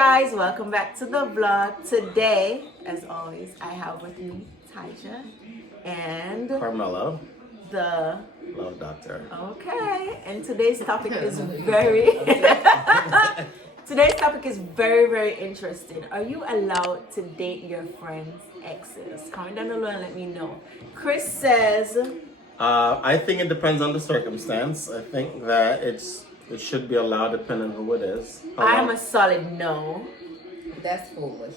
guys, welcome back to the vlog. Today, as always, I have with me Taisha and Carmelo, the love doctor. Okay, and today's topic is very today's topic is very interesting. Are you allowed to date your friends' exes? Comment down below and let me know. Chris says I think it depends on the circumstance. I think that it should be allowed depending on who it is. I'm a solid no. That's foolish.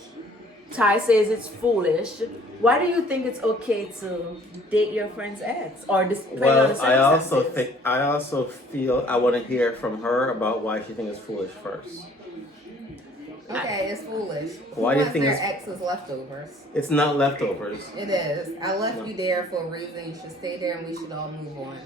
Ty says it's foolish. Why do you think it's okay to date your friend's ex or depending on the circumstances? I also feel I want to hear from her about why she thinks it's foolish first. Okay, it's foolish. Why do you think their ex's leftovers? It's not leftovers. It is. I left you there for a reason. You should stay there, and we should all move on.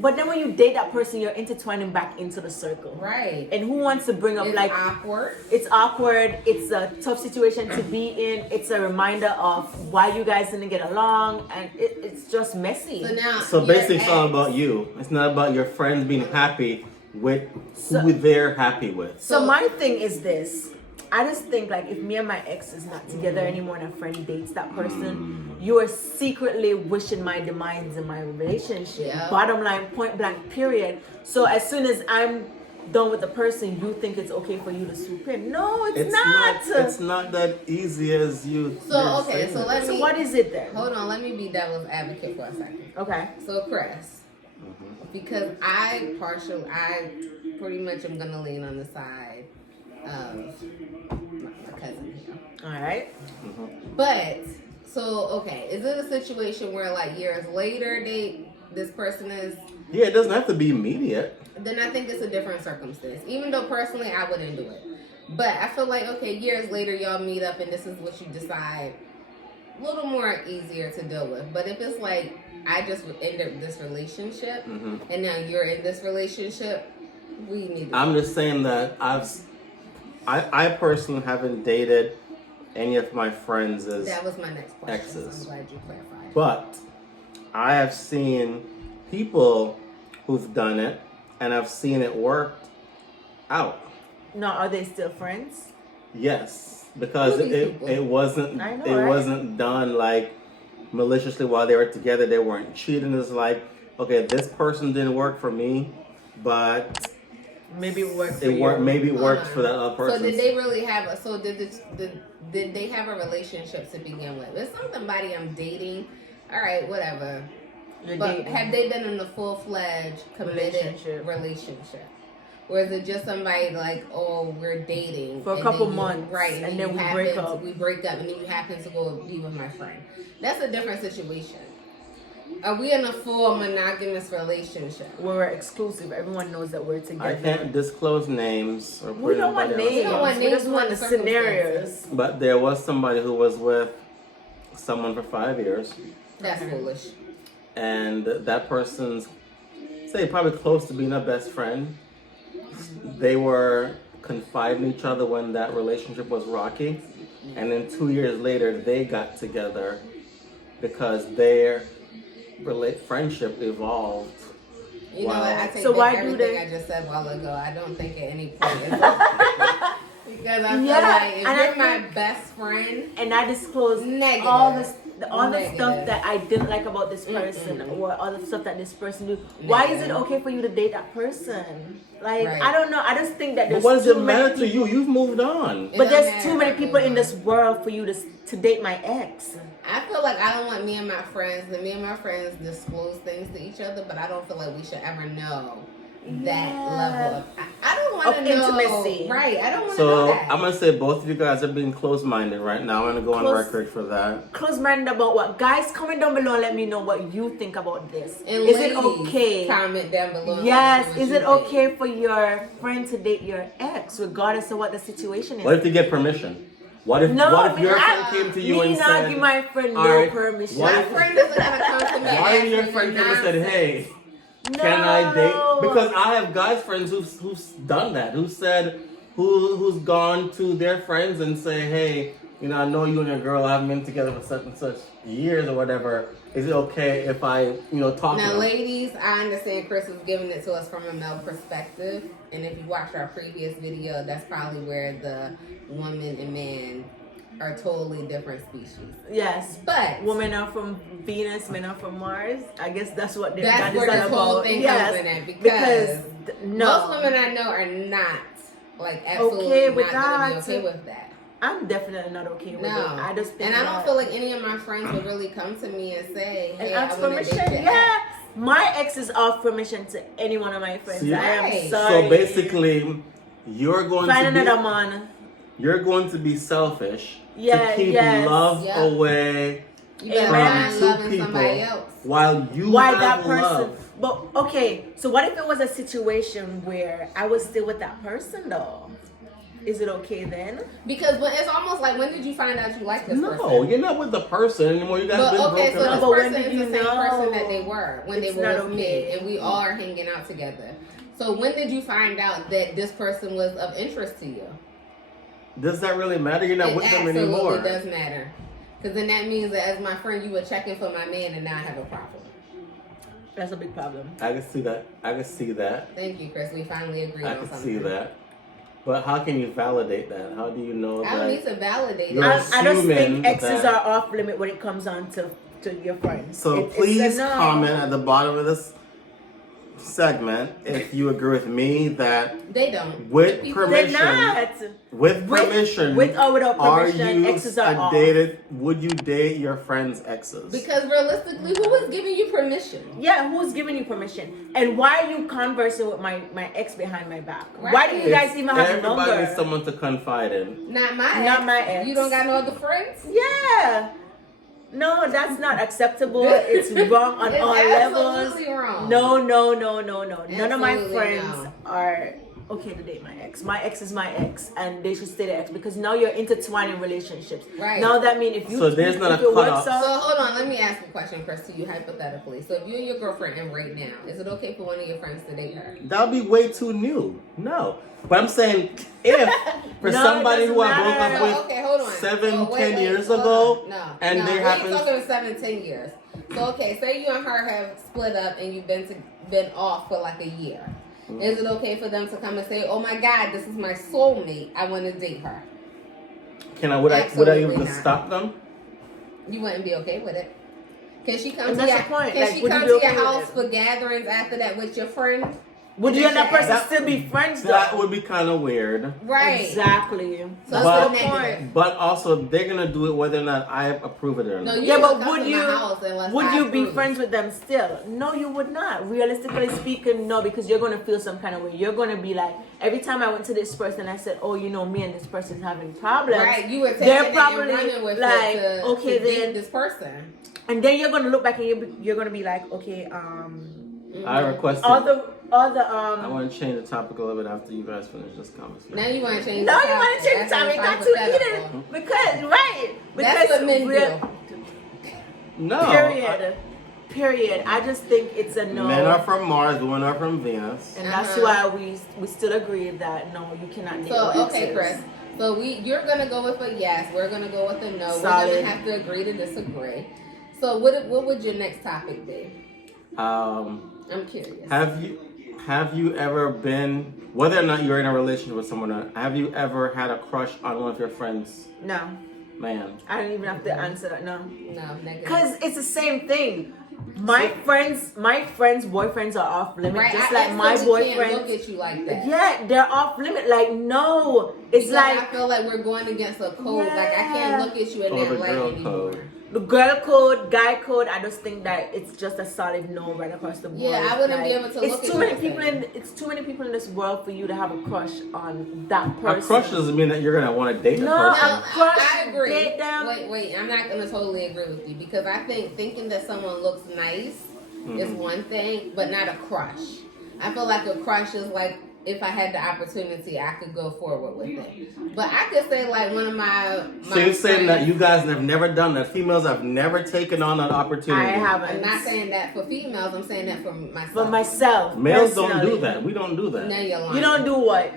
But then when you date that person, you're intertwining back into the circle, right? And who wants to bring up it's like awkward? It's awkward. It's a tough situation to be in. It's a reminder of why you guys didn't get along, and it's just messy. So basically, it's all about you. It's not about your friends being happy with who they're happy with. So my thing is this. I just think like if me and my ex is not together anymore and a friend dates that person, you are secretly wishing my demise in my relationship. Yeah. Bottom line, point blank, period. So as soon as I'm done with the person, you think it's okay for you to swoop in. No, it's not. It's not that easy as you. So so what is it then? Hold on, let me be devil's advocate for a second. Okay. So Chris, because I pretty much am gonna lean on the side of my cousin here. All right. But okay, is it a situation where like years later this person is? Yeah, it doesn't have to be immediate. Then I think it's a different circumstance. Even though personally I wouldn't do it, but I feel like okay, years later y'all meet up and this is what you decide. A little more easier to deal with. But if it's like I just ended this relationship and now you're in this relationship, we need to. I'm just saying that I personally haven't dated any of my friends as that was my next question. exes. So I'm glad you clarified. But I have seen people who've done it, and I've seen it worked out. Now, are they still friends? Yes, because it wasn't done like maliciously while they were together. They weren't cheating. It's like, okay, this person didn't work for me, but maybe it worked for you. Maybe it worked for that other person. So did they really have did they have a relationship to begin with? It's not somebody I'm dating. All right, whatever. But have they been in a full-fledged committed relationship? Or is it just somebody like, oh, we're dating for a couple months, right? And then we break up. We break up, and then you happen to go be with my friend. That's a different situation. Are we in a full monogamous relationship? We're exclusive. Everyone knows that we're together. I can't disclose names or we don't want names. We just want the scenarios. But there was somebody who was with someone for 5 years. That's foolish. And that person's, say, probably close to being a best friend. They were confiding in each other when that relationship was rocky. And then 2 years later, they got together because their friendship evolved. You know what? I take everything I just said a while ago. I don't think at any point it's because I feel like if you're my best friend and I disclose all the stuff that I didn't like about this person or all the stuff that this person do, why is it okay for you to date that person? Like, I don't know. I just think that there's what does it matter to you? You've moved on. But there's too many people in this world for you to date my ex. I feel like I don't want me and my friends disclose things to each other, but I don't feel like we should ever know that level of I don't want to know intimacy. Right. I don't want to know that. So I'm gonna say both of you guys are being close-minded right now. I'm gonna go on record for that. Close-minded about what? Guys, comment down below and let me know what you think about this. And is it okay? Comment down below. Yes. Is it okay for your friend to date your ex, regardless of what the situation is? What if they get permission? What if your friend came to you and said, give my friend no permission. My friend doesn't have to come to me. Why did your friend come and said, hey, can I date? Because I have guys friends who's done that, who's gone to their friends and say, hey, you know, I know you and your girl haven't been together for such and such years or whatever. Is it okay if I, you know, talk to Now, them? ladies, I understand Chris is giving it to us from a male perspective. And if you watched our previous video, that's probably where the woman and man are totally different species. Yes. But women are from Venus, men are from Mars. I guess that's what they're that's where this whole thing comes in at, because most women I know are not like absolutely okay with not gonna that. be okay with that. I'm definitely not okay with it. No, I just think and I don't that- feel like any of my friends would really come to me and say, "Hey, and ask I want to permission. date your Yeah, ex." my exes offer permission to any one of my friends. See? I am Right. sorry. So basically, you're going find to be, another man. you're going to be selfish Yeah, to keep yes. love Yeah. away You better Amen. find from love two in people somebody else. while you Why have that person? love. But okay, so what if it was a situation where I was still with that person though? Is it okay then? Because when, it's almost like, when did you find out you like this No, person? you're not with the person anymore. You guys But been okay, broken so up. this But when person did is you the same person know? that they were when It's they were not with okay. me, and we all are hanging out together. So when did you find out that this person was of interest to you? Does that really matter? You're not It with them anymore. absolutely does matter. Because then that means that as my friend, you were checking for my man, and now I have a problem. That's a big problem. I can see that. I can see that. Thank you, Chris. We finally agreed I on can something. see that. But how can you validate that? How do you know I don't need that? to validate You're it. I just assuming think exes that- are off limit when it comes on to your friends. So It's please a no. comment at the bottom of this segment if you agree with me that They don't. with The people- They're permission, not. with permission, with or without are permission, you exes are off. would you date your friend's exes? Because realistically, who is giving you permission? Yeah, who's giving you permission? And why are you conversing with my ex behind my back? Right. Why do you guys even have a Everybody number? needs someone to confide in. Not my Not ex. my ex. You don't got no other friends? Yeah. No, that's not acceptable. It's wrong on It's all levels. absolutely wrong. No. None of my Absolutely friends no. are okay to date my ex. My ex is my ex, and they should stay their ex because now you're intertwining relationships. Right. Now that means if you So there's not if a it works cutoff. out- So hold on, let me ask a question, Chris, to you hypothetically. So if you and your girlfriend in right now, is it okay for one of your friends to date her? That would be way too new. No. But I'm saying if for No, somebody it who I doesn't broke matter. up with So, okay, hold on. 10 years hold ago, on. No, and no, they we happen- ain't talking 7-10 years. So okay, say you and her have split up and you've been off for like a year. Mm-hmm. Is it okay for them to come and say, "Oh my God, this is my soulmate. I want to date her"? would I Absolutely even not. stop them? You wouldn't be okay with it. Can she come And to that's your, the point. Can Like, she would you come be to okay your with house it? for gatherings after that with your friend? would you and that person That- still be friends though? That would be kind of weird. Right. Exactly. So That's But- the it's point. negative. But also, they're gonna do it whether or not I approve it or No, not. you Yeah, don't but come would to you my house unless would I you be approve. friends with them still? No, you would not. Realistically speaking, no, because you're gonna feel some kind of way. You're gonna be like, every time I went to this person, I said, "Oh, you know, me and this person's having problems." Right, you were taking They're it probably and running with like, it to, okay, to date then- this person. And then you're gonna look back and you're gonna be like, okay, I requested. all the I want to change the topic a little bit after you guys finish this conversation. Now you want to change. No, the you want topic. to change the That's time. It got too hypothetical. heated because right. Because That's what men real- do. No. Period. I just think it's a no. Men are from Mars, women are from Venus. And that's Uh-huh. why we still agree that no, you cannot date So your okay, exes. Chris. So you're gonna go with a yes. We're gonna go with a no. We're Solid. gonna have to agree to disagree. So what would your next topic be? I'm curious. Have you ever been, whether or not you're in a relationship with someone, or not, have you ever had a crush on one of your friends? No, Man. I don't even have to answer that. No, No, negative. because it's the same thing. My friends' boyfriends are off limit, Right, just I like my absolutely can't boyfriends. look at you like that. Yeah, they're off limit. Like no, it's Because like I feel like we're going against a code. Like I Yeah. can't look at you in Oh, that the light girl anymore. code. the girl code, guy code. I just think that it's just a solid no right across the board. Yeah, I wouldn't be Like, able to look It's at too many you the people same. it's too many people in this world for you to have a crush on that person. A crush doesn't mean that you're going to want to date No, that person. I'm- crush, I agree. date them. Wait, I'm not gonna totally agree with you because I think thinking that someone looks nice is one thing, but not a crush. I feel like a crush is like if I had the opportunity, I could go forward with it. But I could say like one of my So you're saying that friends- you guys have never done that? Females have never taken on that opportunity? I haven't. I'm not saying that for females. I'm saying that for myself. For myself, Males don't do personally. that. We don't do that. Now you're lying. You don't do what?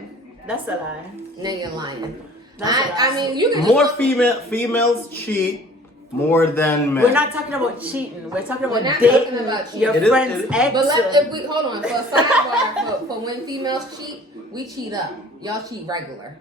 That's a lie. Now you're lying. I mean, you can more females cheat more than men. We're not talking about cheating. We're talking about not dating talking about cheating. your friend's ex. But if we hold on for a sidebar for when females cheat, we cheat up. Y'all cheat regular.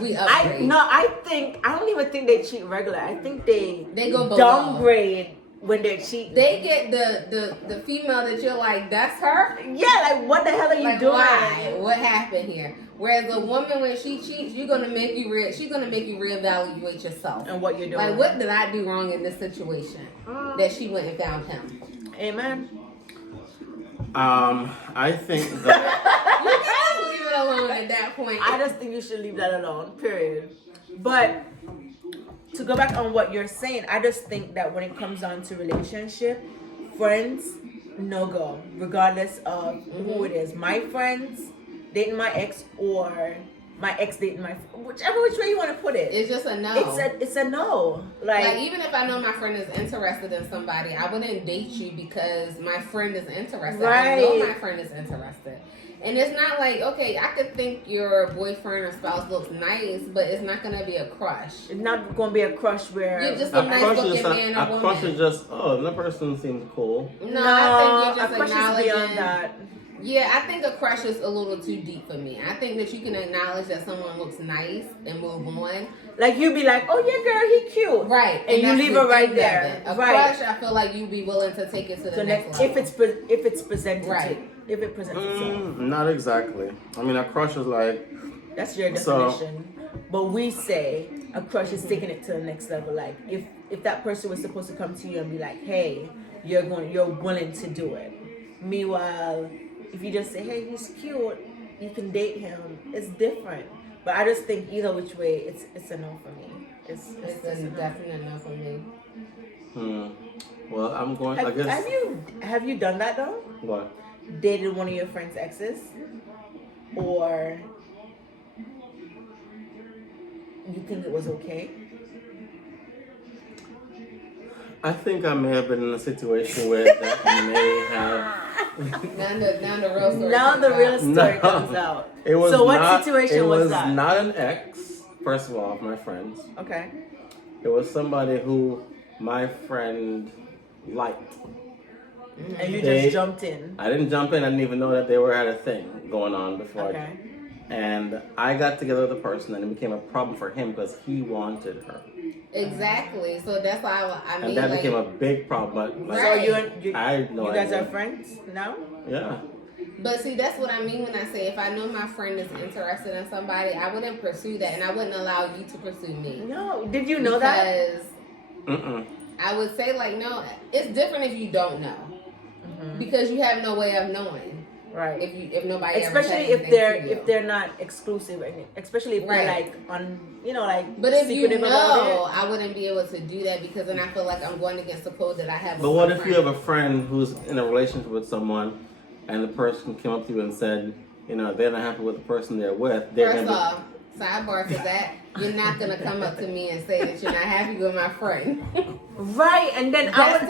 We upgrade. I don't even think they cheat regular. I think they go below. Downgrade when they're cheating. They get the female that you're like, that's her? Yeah, like what the hell are you doing? Why? What happened here? Whereas a woman, when she cheats, she's gonna make you reevaluate yourself And what you're doing. Like, what did I do wrong in this situation that she went and found him? Amen. I think that You can just leave it alone at that point. I just think you should leave that alone. Period. But to go back on what you're saying, I just think that when it comes down to relationship, friends, no go, regardless of who it is. My friends dating my ex, or my ex dating my, whichever which way you want to put it. It's just a no. It's a no. Like even if I know my friend is interested in somebody, I wouldn't date you because my friend is interested. Right. I know my friend is interested. And it's not like, okay, I could think your boyfriend or spouse looks nice, but it's not going to be a crush. It's not going to be a crush where you're just a nice looking man or woman. A crush is just, oh, that person seems cool. No, I think you're just a crush acknowledging. is beyond that. Yeah, I think a crush is a little too deep for me. I think that you can acknowledge that someone looks nice and move on. Like you'd be like, oh yeah, girl, he cute. Right. And you leave her right there. A crush, I feel like you'd be willing to take it to the next level. If it's presented. Right. If it presents itself. Not exactly. I mean, a crush is like... That's your definition. But we say a crush is taking it to the next level. Like if that person was supposed to come to you and be like, hey, you're willing to do it. Meanwhile, if you just say, hey, he's cute, you can date him, it's different. But I just think either which way, it's a no for me. It's a definite no for me. Well, I'm going. I guess. Have you done that though? What? Dated one of your friend's exes, or you think it was okay? I think I may have been in a situation where that may have. Now the real story. Now the real story comes out. It was so what not, situation was that? It was not an ex. First of all, of my friends. Okay. It was somebody who my friend liked. And you just jumped in. I didn't jump in. I didn't even know that they had a thing going on before. Okay. And I got together with the person, and it became a problem for him because he wanted her. Exactly. So that's why I mean, and that became a big problem. But, So you guys idea. are friends now? Yeah. But see, that's what I mean when I say if I know my friend is interested in somebody, I wouldn't pursue that, and I wouldn't allow you to pursue me. No. Did you know that? Because I would say like, no, it's different if you don't know, because you have no way of knowing. Right. If nobody especially if they're not exclusive, especially if they're like on like. But if you know, I wouldn't be able to do that because then I feel like I'm going against the code that I have. But what if you have a friend who's in a relationship with someone, and the person came up to you and said, they're not happy with the person they're with? First off, sidebar to that, you're not gonna come up to me and say that you're not happy with my friend. Right, and then I'm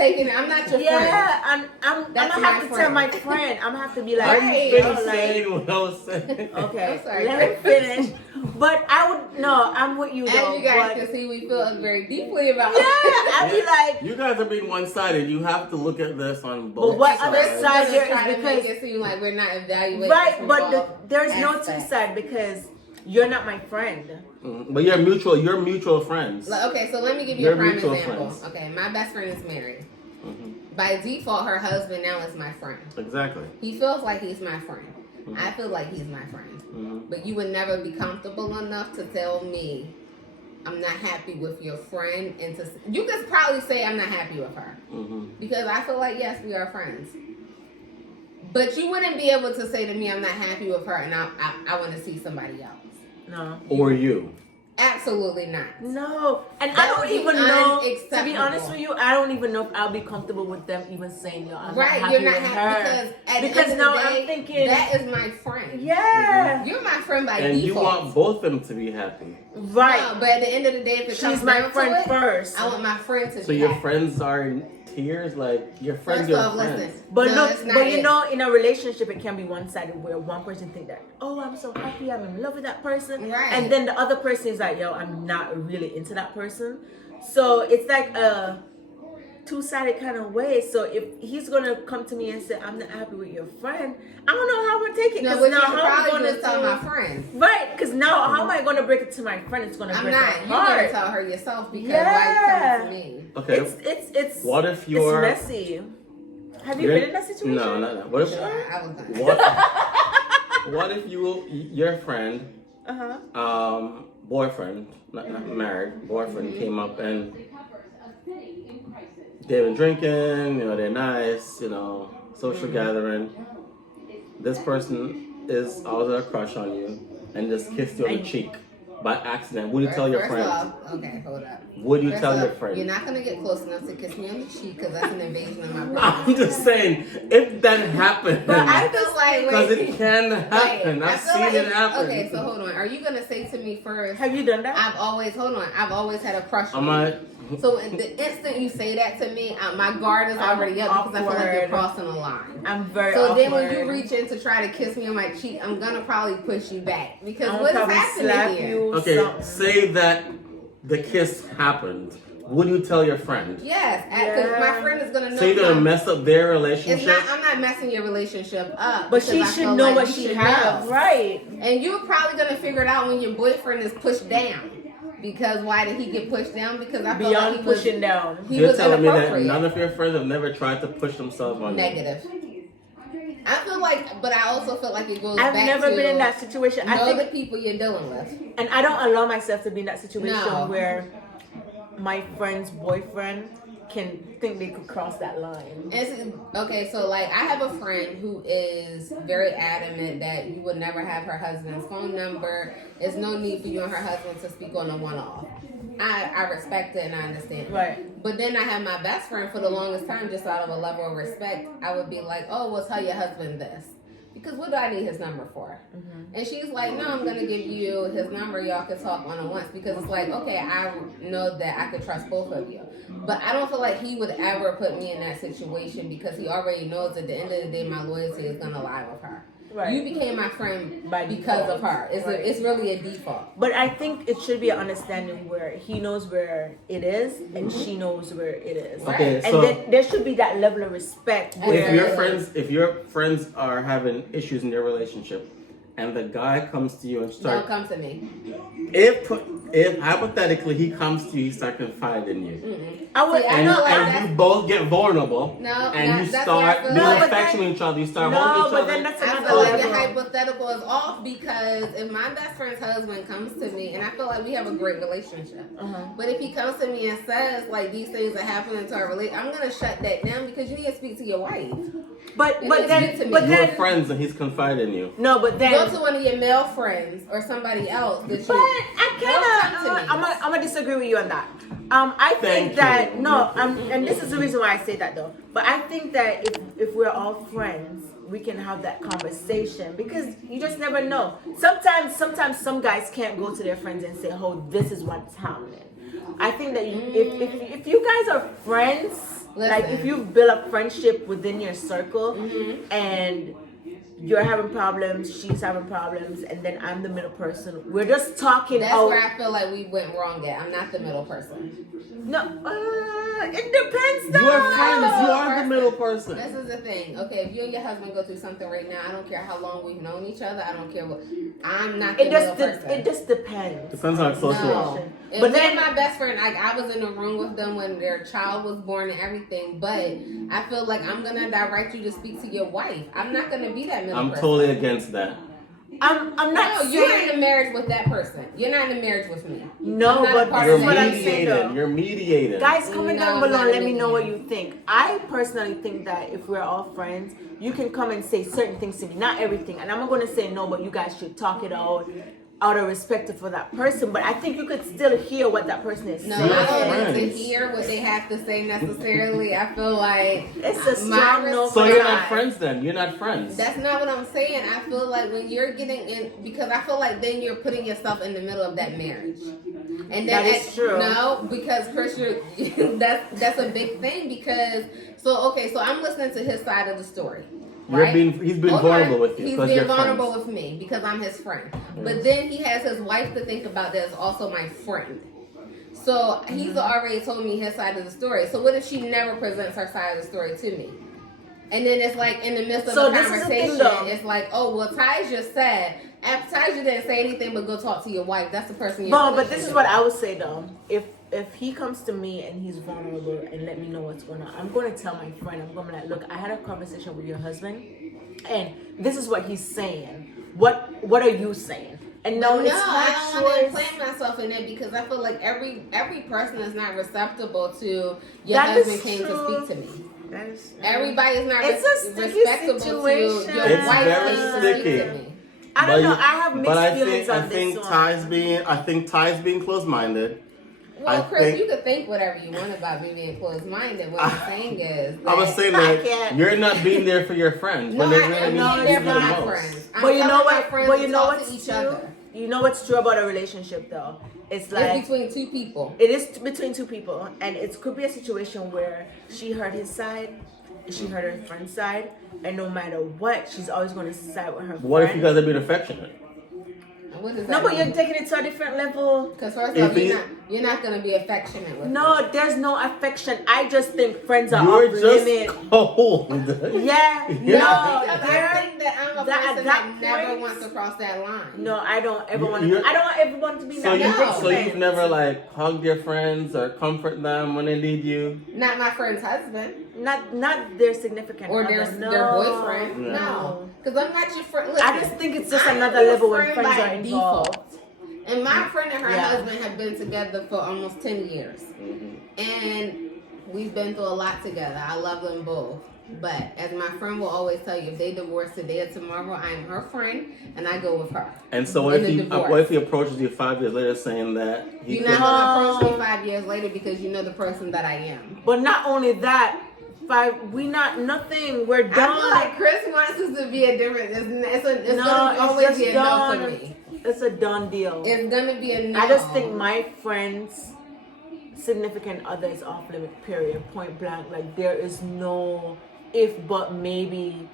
not your friend. Yeah, I'm gonna have to tell my friend. I'm gonna have to be like, what I was saying. Okay, sorry, let me finish. But I'm with you though. As you guys can see, we feel very deeply about it. Yeah, I'd be like, you guys are being one-sided. You have to look at this on both but what sides. other side there is because make it seem like we're not evaluating. Right, but there's no two sides because you're not my friend. But you're mutual friends. Okay, so let me give you a prime example. Friends. Okay, my best friend is married. By default, her husband now is my friend. Exactly. He feels like he's my friend. I feel like he's my friend. But you would never be comfortable enough to tell me I'm not happy with your friend, and you could probably say I'm not happy with her because I feel like yes, we are friends. But you wouldn't be able to say to me I'm not happy with her, and I want to see somebody else. No. Or you. Absolutely not. No. And I don't even know, to be honest with you, I don't even know if I'll be comfortable with them even saying, I'm not happy you're not with happy her. because now the day, I'm thinking, that is my friend. Yeah. You're my friend by and default. You want both of them to be happy. Right. No, but at the end of the day, if it comes my down friend to it, first. I want my friend to be So your happy. friends are in tears? Like, your friends First your off, friends. listen. But not in a relationship, it can be one-sided where one person think that, oh, I'm so happy, I'm in love with that person. Right. And then the other person is that, yo, I'm not really into that person. So it's like a two-sided kind of way. So if he's gonna come to me and say, I'm not happy with your friend, I don't know how I'm gonna take it. No, but now you should how I'm probably gonna just tell my friend. Right, because now how am I gonna break it to my friend? It's gonna I'm break not. my You're heart. gonna tell her yourself because why you coming to me? Okay. It's what if you're it's messy. Have you been in that situation? No, not. What if? I was not. What if your friend, boyfriend, not married, boyfriend came up and they've been drinking, they're nice, social gathering. This person is always a crush on you and just kissed you on the cheek by accident. Would you tell your friend? Okay, hold up. Would you tell your friend? You're not going to get close enough to kiss me on the cheek because that's an invasion of my privacy. I'm just saying, if that happens, but I feel like, because it can happen. I've seen it happen. Okay, so hold on. Are you going to say to me first? Have you done that? I've always had a crush on you. So the instant you say that to me, my guard is already up because I feel like you're crossing a line. I'm very So awkward. then when you reach in to try to kiss me on my cheek, I'm gonna probably push you back because what is happening here? Okay, say that the kiss happened. Would you tell your friend? Yes, because my friend is gonna know. So you're gonna mess up their relationship? I'm not messing your relationship up. But she should know what she has, right? And you're probably gonna figure it out when your boyfriend is pushed down. Because why did he get pushed down? Because I felt like he was pushing down. You're telling me that none of your friends have never tried to push themselves on you? Negative. I feel like, but I also feel like it goes back to... I've never been in that situation. I think the people you're dealing with. And I don't allow myself to be in that situation where my friend's boyfriend can think they could cross that line. Okay, so like I have a friend who is very adamant that you would never have her husband's phone number. There's no need for you and her husband to speak on a one-off. I respect it and I understand. Right. But then I have my best friend for the longest time, just out of a level of respect, I would be like, oh, well, tell your husband this. Because what do I need his number for? Mm-hmm. And she's like, no, I'm going to give you his number. Y'all can talk one-on-one. Because it's like, okay, I know that I could trust both of you. But I don't feel like he would ever put me in that situation because he already knows at the end of the day my loyalty is going to lie with her. Right. You became my friend because of her. It's really a default. But I think it should be an understanding where he knows where it is and she knows where it is. Okay, and then there should be that level of respect. If your friends are having issues in your relationship, and the guy comes to you and don't come to me. If hypothetically he comes to you, he starts confiding in you. Mm-hmm. And you both get vulnerable. You start being affectionate with each other. You start holding each other. Then that's I feel like your hypothetical is off because if my best friend's husband comes to me, and I feel like we have a great relationship, but if he comes to me and says like these things are happening to our relationship, I'm gonna shut that down because you need to speak to your wife. But then you're friends and he's confiding in you. No, but then go to one of your male friends or somebody else. I'm gonna disagree with you on that. I think that and this is the reason why I say that though. But I think that if we're all friends, we can have that conversation because you just never know. Sometimes some guys can't go to their friends and say, "Oh, this is what's happening." I think that if you guys are friends. Listen. Like if you build a friendship within your circle and you're having problems, she's having problems, and then I'm the middle person. We're just talking. That's where I feel like we went wrong at. I'm not the middle person. No, it depends though. You are friends. You are the middle person. This is the thing. Okay, if you and your husband go through something right now, I don't care how long we've known each other. I don't care what. I'm not the middle person. It just depends. Depends how close you are. But then my best friend, I was in the room with them when their child was born and everything. But I feel like I'm gonna direct you to speak to your wife. I'm not gonna be that middle person. I'm totally against that. I'm not. No, you're in a marriage with that person. You're not in a marriage with me. No, but you're mediating. You're mediating. Guys, comment down below and let me know what you think. I personally think that if we're all friends, you can come and say certain things to me, not everything. And I'm not going to say no, but you guys should talk it out of respect for that person. But I think you could still hear what that person is saying. No, I don't need to hear what they have to say necessarily. I feel like it's a strong no. So you're not friends then? You're not friends. That's not what I'm saying. I feel like when you're getting in, because I feel like then you're putting yourself in the middle of that marriage. And that is true. No, because Chris, that's a big thing because so I'm listening to his side of the story. right? He's been vulnerable with you. He's being vulnerable with me because I'm his friend. But then he has his wife to think about that's also my friend. So he's already told me his side of the story. So what if she never presents her side of the story to me? And then it's like in the midst of the conversation, it's like, oh, well, Ty just said, after Ty didn't say anything but go talk to your wife. That's the person you're but this is what I would say though. If he comes to me and he's vulnerable and let me know what's going on, I'm going to tell my friend. I'm going to be like, look, I had a conversation with your husband, and this is what he's saying. What are you saying? And no, it's not I don't want to plant myself in it because I feel like every person is not receptible to your husband came to speak to me. Everybody is not respectable to your wife came to speak to me. I don't know. I have mixed feelings on this one. I think Ty's being close-minded. Well, Chris, you could think whatever you want about me being close-minded. What I'm saying is, I was saying that you're not being there for your friends. No, I am being there for my friends. But you know what? But you know what's true? You know what's true about a relationship, though? It's like between two people. It is between two people, and it could be a situation where she heard his side, she heard her friend's side, and no matter what, she's always going to side with her friend. What if you guys are being affectionate? What does that no, but mean? you're taking it to a different level. Because first of all, you're not going to be affectionate with No, there's no affection. I just think friends are You're off just limit. cold. Yeah, because I think that I'm a person that never point, wants to cross that line. No, I don't ever want to. I don't want everyone to be that. So you've never like hugged your friends or comfort them when they need you? Not my friend's husband. Not their significant or other. their boyfriend. No, because I'm not your friend. Listen, I just think it's just another level when friends are involved. Default. And my friend and her husband have been together for almost 10 years. And we've been through a lot together. I love them both. But as my friend will always tell you, if they divorce today or tomorrow, I am her friend and I go with her. And so what if he approaches you 5 years later saying that you're not going to approach me 5 years later because you know the person that I am. But not only that, we're done. I feel like Chris wants us to be a different. It's going to always be a no for me. It's a done deal. It's gonna be a no. I just think my friends' significant other is off limit. Period. Point blank. Like there is no if, but, maybe.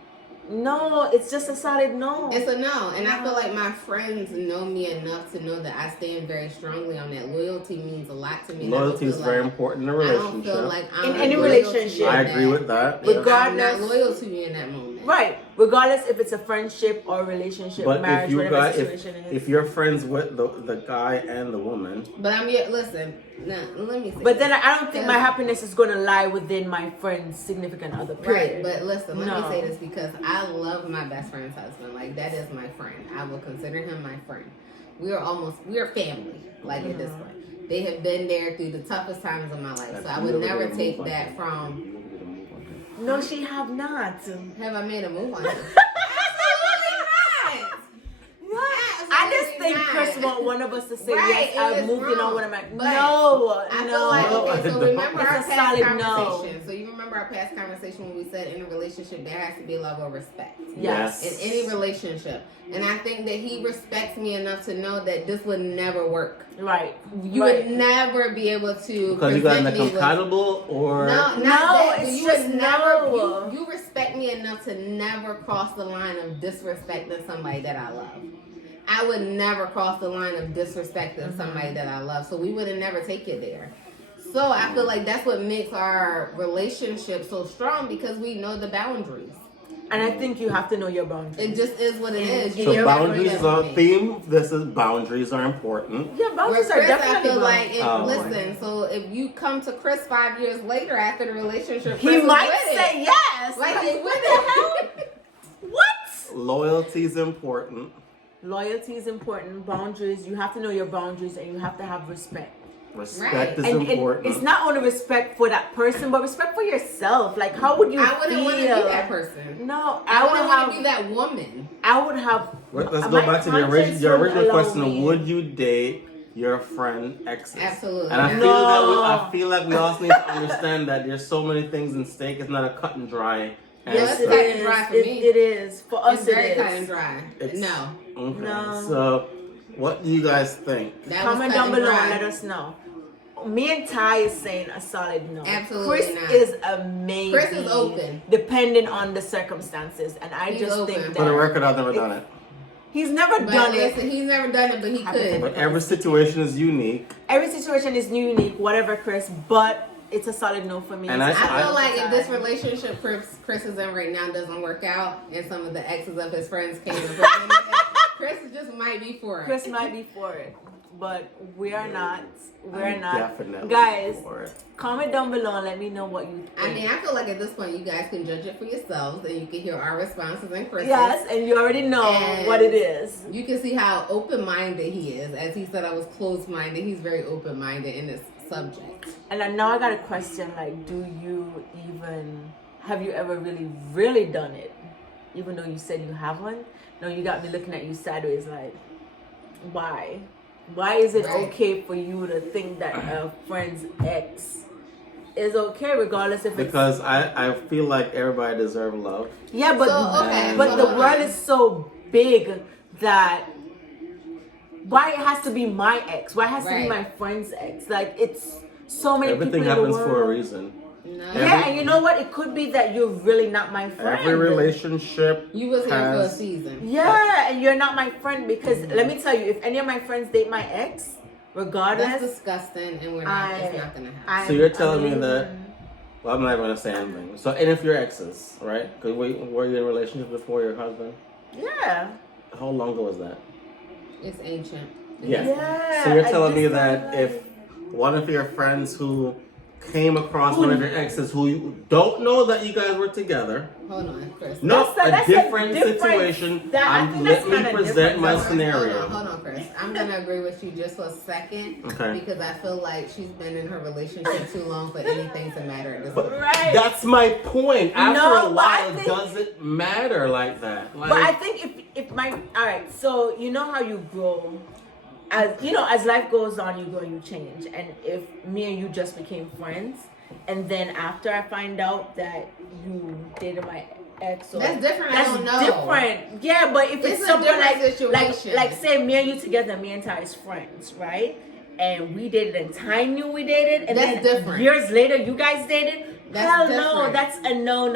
No, it's just a solid no. It's a no, and I feel like my friends know me enough to know that I stand very strongly on that. Loyalty means a lot to me. Loyalty is very important in a relationship. I don't feel like I'm in any relationship. I agree with that. Regardless, I'm not loyal to you in that moment. Right. Regardless if it's a friendship or a relationship, but marriage, whatever the situation is. If you're friends with the guy and the woman. But listen, now, let me say But then I don't think my happiness is going to lie within my friend's significant other. Period. Right, but listen, let me say this because I love my best friend's husband. Like, that is my friend. I will consider him my friend. We're family, like at this point. They have been there through the toughest times of my life. So I would never take that from... No, she have not. Have I made a move on you? I just think Chris want one of us to say yes. I'm moving on with him. No. Okay, so remember our it's past a solid conversation. no. So you remember our past conversation when we said in a relationship there has to be a level of respect. Yes. In any relationship, and I think that he respects me enough to know that this would never work. Right. You would never be able to. Because you guys are compatible, or no, it's you just would never. You respect me enough to never cross the line of disrespecting somebody that I love. I would never cross the line of disrespecting somebody that I love. So we would have never take it there. So I feel like that's what makes our relationship so strong because we know the boundaries. And I think you have to know your boundaries. It just is what it is. So boundaries is our theme. Boundaries are important. Yeah, boundaries are definitely listen, so if you come to Chris 5 years later after the relationship, he might say yes. Like he's with it. What? Loyalty is important. Loyalty is important. Boundaries. You have to know your boundaries, and you have to have respect. Respect is important. It's not only respect for that person, but respect for yourself. Like, how would you I wouldn't want to be that person. No, I wouldn't want to be that woman. I would have. Let's go back to the original question. Would you date your friend exes? Absolutely. And I feel like we also need to understand that there's so many things in stake. It's not a cut and dry. Yes, it is. Dry for me. It is. For us, it's very cut and dry. No. Okay. No. So, what do you guys think? Comment down below and let us know. me and Ty is saying a solid no. Absolutely Chris not. is amazing. Chris is open. Depending on the circumstances. And I He's just open. think For the that record, I've never done it. he's never But done listen, it. he's never done it, but he could. But every situation is unique. Every situation is unique, whatever, Chris, but it's a solid no for me. And I feel like if this relationship Chris is in right now doesn't work out, and some of the exes of his friends came and presented it, Chris just might be for it. Chris might be for it, but we are not. We're I'm not. definitely Guys, for it. comment down below and let me know what you think. I mean, I feel like at this point you guys can judge it for yourselves, and you can hear our responses and Chris's. Yes, and you already know And what it is. You can see how open-minded he is. As he said, I was closed-minded. He's very open-minded in this subject. And now I got a question, like, have you ever really done it? Even though you said you haven't? No, you got me looking at you sideways like, why? Why is it okay for you to think that a friend's ex is okay regardless if Because I feel like everybody deserves love. Yeah, but okay, but so the hold world on. is so big that why it has to be my ex? Why it has to be my friend's ex? Like, it's so many Everything people in happens the for a world. reason. No. Yeah, and you know what? It could be that you're really not my friend. Every relationship You was here for a has... season. Yeah, and you're not my friend because let me tell you, if any of my friends date my ex, regardless, That's disgusting, and it's not gonna happen. So you're telling me that... Well, I'm not even going to say anything. So, and if your exes, right? Because were you in a relationship before your husband? Yeah. How long ago was that? It's ancient. Yeah. So you're I telling me just that feel if one of your friends who came across one of your exes who you don't know that you guys were together. Hold on, Chris. No, That's a different situation. I think that's Let me kinda present different. my Hold on, scenario. Hold on, Chris. I'm gonna agree with you just for a second. Okay. Because I feel like she's been in her relationship too long for anything to matter at this point. Right. That's my point. After No, a but while, I it think- doesn't matter like that. Like, But I think if my all right, so you know how you grow, as life goes on, you grow, you change. And if me and you just became friends, and then after I find out that you dated my ex, or That's different. that's I don't know. different. Yeah, but if it's a someone different like situation. say me and you together, me and Ty is friends, right? And we dated, and Ty knew we dated, and That's then different. years later you guys dated. That's Hell different. no, that's a no.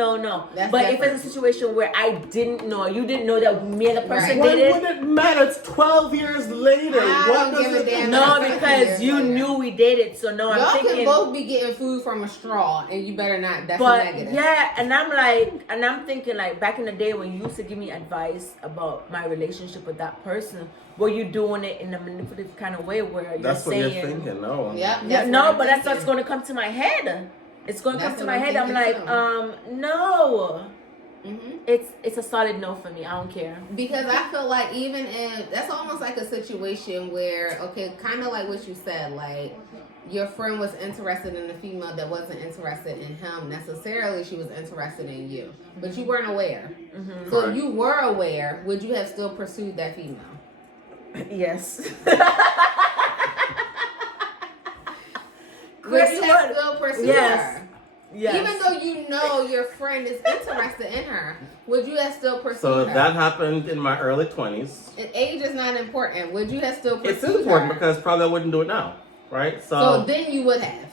That's But different. if it's a situation where I didn't know, you didn't know that me and the person why dated. would it matter? It's 12 years later. I What don't give does a it damn. No, That's because years you later. knew we dated. So no, I'm Y'all thinking. can both be getting food from a straw, and you better not. That's But negative. yeah, and I'm thinking like back in the day when you used to give me advice about my relationship with that person, were you doing it in a manipulative kind of way where you're That's what saying? you're thinking. No. Yep. Yeah, That's no, what I'm but that's what's thinking. going to come to my head. It's going to come That's to what my I'm head. I'm thinking like, no. Mhm. It's a solid no for me. I don't care. Because I feel like even if that's almost like a situation where, okay, kind of like what you said, like your friend was interested in a female that wasn't interested in him necessarily. She was interested in you, but you weren't aware. Mm-hmm. So Right. if you were aware, would you have still pursued that female? Yes. Would Chris you have would. still pursued Yes. her? Yes. Even though you know your friend is interested in her, would you have still pursued So her? that happened in my early 20s. And age is not important. Would you have still pursued It's important her? because probably I wouldn't do it now, right? So then you would have.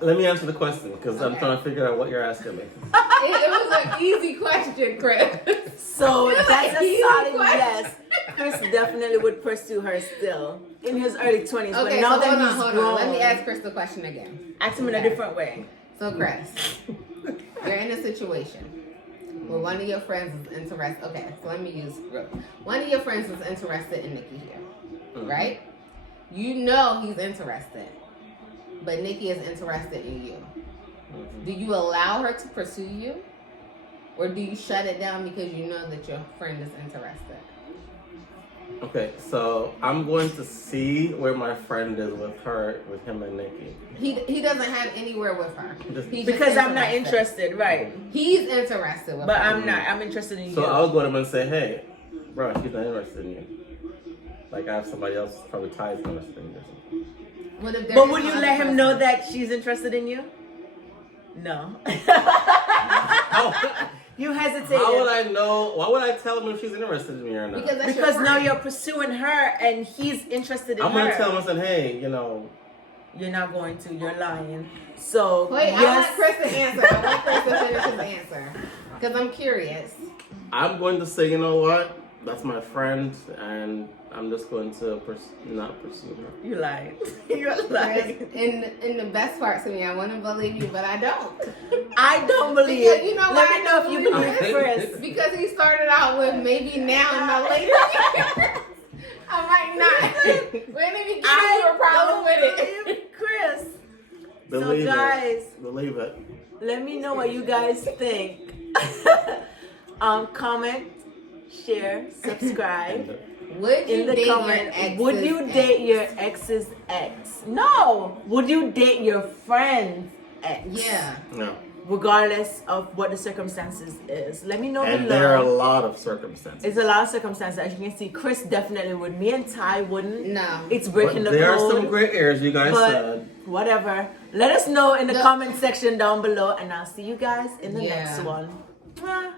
Let me answer the question because I'm Okay. trying to figure out what you're asking me. It was an easy question, Chris. So It's that's like a easy solid question. yes. Chris definitely would pursue her still in his early 20s. But Okay, now so that hold he's on. grown, Let me ask Chris the question again. ask him in a Okay. different way. So, Chris, you're in a situation where one of your friends is interested. Okay, so let me use one of your friends is interested in Nikki here, right? You know he's interested, but Nikki is interested in you. Do you allow her to pursue you, or do you shut it down because you know that your friend is interested? Okay, so I'm going to see where my friend is with him and Nikki. He doesn't have anywhere with her. He's just Because I'm not interested, right? He's interested with But her. I'm not. I'm interested in So you. I'll go to him and say, hey, bro, she's not interested in you. Like I have somebody else probably ties interested in you. What if there But is would no you other let him person? know that she's interested in you? No. You hesitated. How would I know? Why would I tell him if she's interested in me or not? Because that's Because your now friend. you're pursuing her and he's interested in I'm her. gonna tell him, I said, hey, you know, You're not going to. You're lying. So Wait, yes. I want Chris to answer. I want Chris to finish his answer. Because I'm curious. I'm going to say, you know what? That's my friend, and I'm just going to not pursue her. You lied. You're lying. In the best parts of me, I want to believe you, but I don't. I don't believe Because it. you know Let why me know if you believe Chris. Because he started out with maybe now in my later years. I might not. But in the beginning, you were probably with it. Chris. Believe so guys, believe it. let me know what you guys think. Comment, share, subscribe. Would you In the date your comment, ex's would you date your ex's ex? No. Would you date your friend's ex? Yeah. No. Regardless of what the circumstances is. Let me know And below. there are a lot of circumstances. It's a lot of circumstances. As you can see, Chris definitely would. Me and Ty wouldn't. No. It's breaking But the there code. are some gray areas, you guys But said. whatever. Let us know in the comment section down below, and I'll see you guys in the next one. Mwah.